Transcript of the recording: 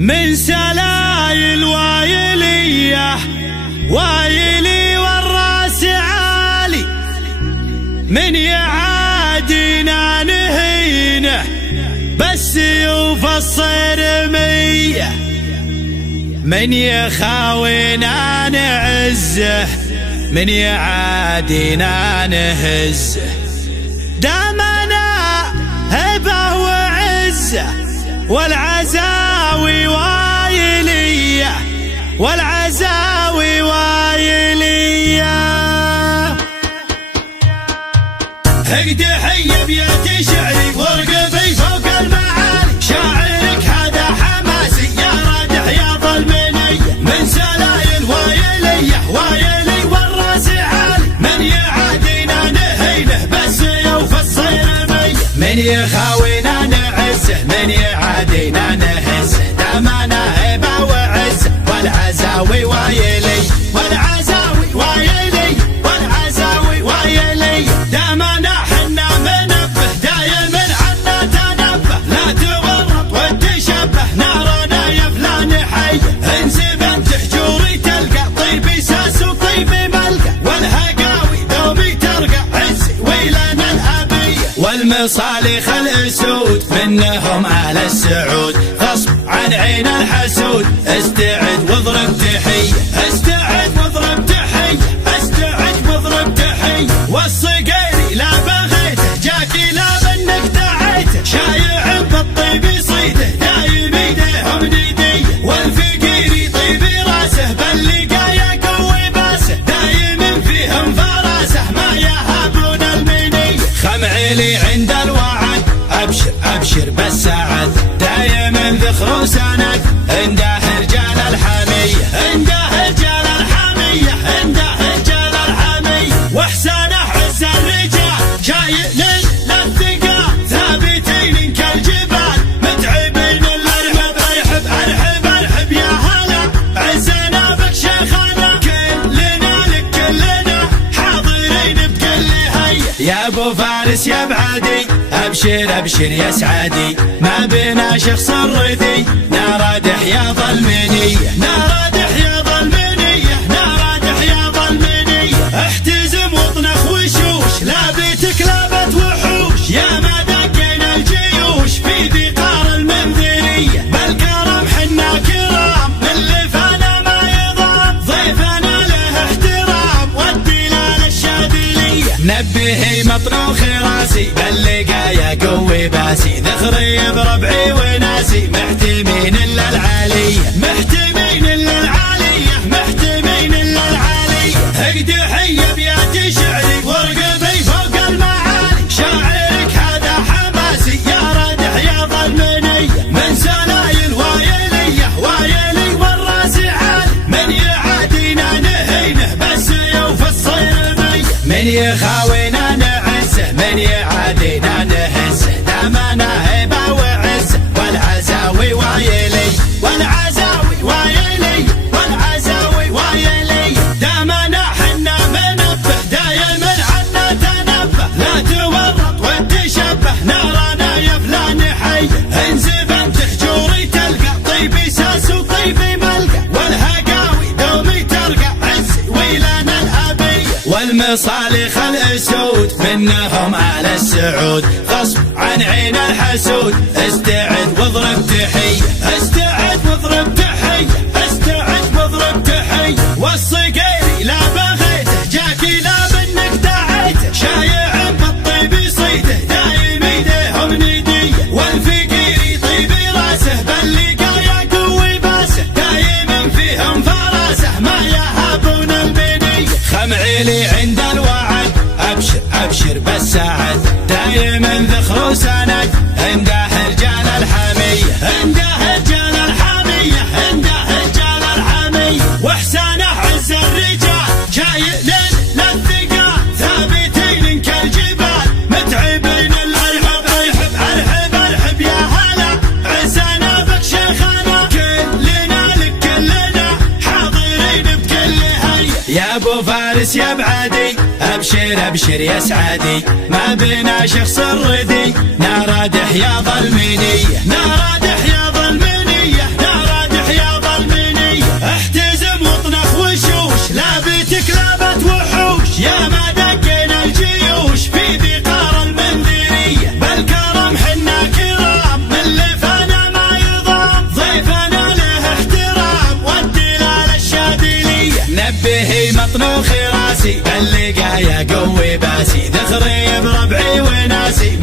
من سلايل وايلية وايلي والراس عالي، من يعادينا نهينه بالسيوف الصرمية، من يخاوينا نعزه من يعادينا نهزه. دامنا هبه وعزه والعزاوي وايلية والعزاوي وايلية. هقد حي بيت شعري وارقبي فوق المعالي، شاعرك هذا حماسي يا رادح يا ظلمنية، من سلايل وايلية وايلي والراس عالي، من يعادينا نهينه بالسيوف الصرمية، من يخاوينا نعزه من يعادينا نهزه. دامنا هبه وعزه والعزاوي وايلي والعزاوي وايلي والعزاوي وايلي. دامنا حنا منبه دايم عنا تنبه، لا تورط وتشبه نارنا يا فلان حي، انزبن تحجوري تلقى طيبي ساس وطيبي ملقى، والهقاوي دومي ترقى عزي ويلنا الابيه، والمصالح الاسود منهم اهل السعود، غصب عن عين الحسود استعد واضرب تحيه، استعد واضرب تحيه، استعد واضرب تحيه. والصقيري لا بغيته جاكي لا بنك دعيته، شايع بالطيب يصيده دايم ايديهم نديه، والفقيري طيب راسه باللقايا قوي باسه، دايم فيهم فراسه ما يهابون المنيه. خمعيلي عند الوعد ابشر ابشر بالسعد، دايم ذخر وسند عنده رجال الحميه، عنده رجال الحميه، عنده رجال الحميه. واحسانه عز الرجال شايل للثقال، ثابتين كالجبال متعبين الارحب ارحب ارحب ارحب يا هلا، عزنا بك شيخنا كلنا لك كلنا حاضرين بكل هيا. يا ابو فارس يا بعدي ابشر ابشر يا سعادي، ما بنا شخص الرثي نارادح يا ظلمنية، نارادح يا ظلمنية، نارادح يا ظلمنية. احتزم واطنخ وشوش لابتك لابت وحوش، يا ما دقينا الجيوش في بقار المنذرية، بالكرم حنا كرام من لفانا ما يضام، ضيفنا له احترام والدلال الشاذلية. نبهي مطروخ راسي باللقايا قوي باسي، ذخري بربعي وناسي محتمين الا العالية، محتمين الا العالية، محتمين الا العالية. هقد حي بيات شعري وارقبي فوق المعالي، شاعرك هذا حماسي يا رادح يا ظلمنية، من سلايل وايلية وايلي والراس عالي، من يعادينا نهينه بالسيوف الصرمية، من يخاوينا نعزه من يعادينا نهزه. دامنا هبه وعزه والعزاوي وايلي والعزاوي وايلي والعزاوي وايلي. دامنا حنا منبه دايم عنا تنبه، لا تورط وتشبه نارنا يا فلان حي، انزبن تحجوري تلقى طيبي ساس وطيبي ملقى، والهقاوي دومي ترقى عزي ويلنا الابيه، والمصالح الاسود منهم اهل السعود، غصب عن عين الحسود استعد واضرب تحيه، استعد واضرب تحيه، استعد واضرب تحيه. والصقيري لا بغيته جاكي لا بنك دعيته، شايع بالطيب يصيده دايم ايديهم نديه، والفقيري طيب راسه باللقايا قوي باسه، دايم فيهم فراسه ما يهابون المنيه. خمعيلي عند الوعد ابشر ابشر بالسعد، دايم ذخر وسند عنده رجال الحميه، عنده رجال الحميه، عنده رجال الحميه. واحسانه عز الرجال شايل للثقال، ثابتين كالجبال متعبين الارحب ارحب ارحب ارحب يا هلا، عزنا بك شيخنا كلنا لك كلنا حاضرين بكل هيا. يا ابو فارس يا بعدي ابشر ابشر يا سعادي، ما بنا شخص الرثي نارادح يا ظلمنية، نارادح يا ظلمنية، نارادح يطنخ راسي باللقايا قوي باسي ذخري بربعي وناسي